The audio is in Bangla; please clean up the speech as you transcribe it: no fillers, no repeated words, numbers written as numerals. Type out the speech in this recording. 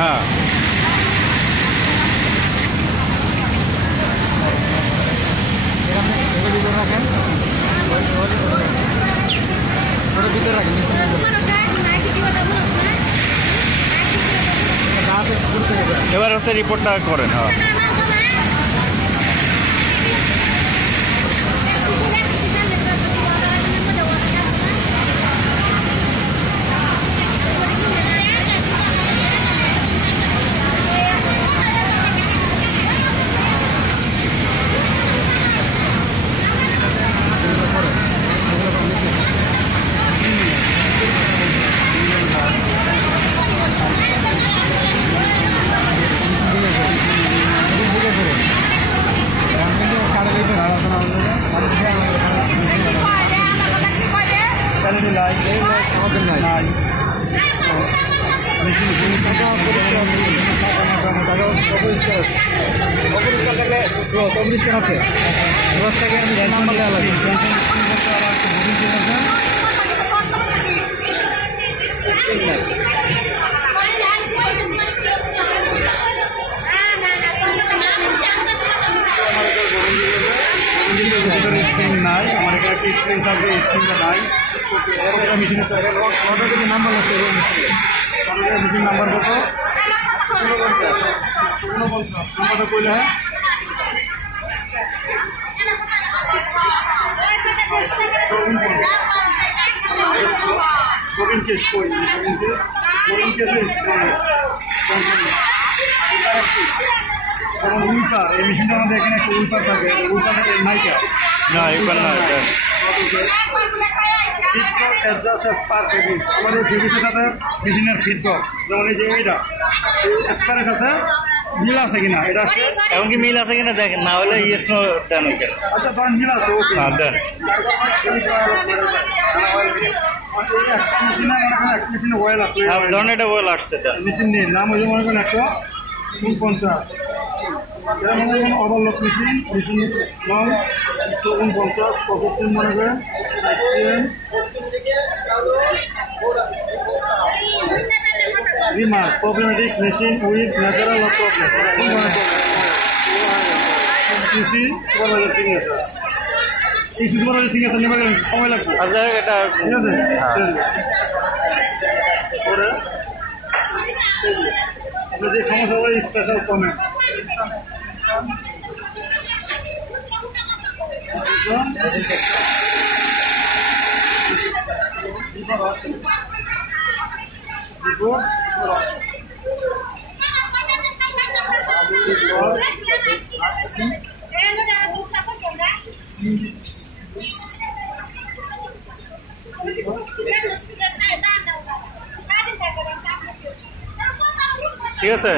হ্যাঁ রাখেন ভিতরে রাখেন এবার হচ্ছে রিপোর্টটা করেন। হ্যাঁ আমাদের নাই অপরিষ্কার আছে ব্যবস্থাকে নাম্বার দেওয়া লাগে নাই আমার এখানে একটা স্ক্রিন থাকবে স্ক্রিনটা নাই মেশিনে নাম্বার আছে মেশিন নাম্বার কত নাম্বারটা কইলে হ্যাঁ কেস কই উল্টার এই মেশিনটা আমাদের এখানে একটা উল্টার থাকে উল্টাটা নাইকা না এবার না আমাদের যেটাতে মেশিনের ফিডব্যাক যেমন এই যে এইটা এক্সপায়ারের সাথে মিল আছে কিনা এটা এমনকি মিল আছে কিনা দেখেন, না হলে ইয়েস নো দেন ওইখানে। আচ্ছা ধরেন মিল আছে ওকে হ্যাঁ দেন মেশিনে ওয়েল আছে ধরেন এটা ওয়েল আসছে দেন মেশিন নিয়ে নাম হয়ে মনে করেন 149 ওভারলক মেশিন নাম 149 75 মনে করেন Remark, problematic machine with natural problem. This is what I think is never সময় লাগবে। আর দেখ এটা ঠিক আছে পরে আপনাদের সমস্যা হলে স্পেশাল কমেন্ট ঠিক আছে।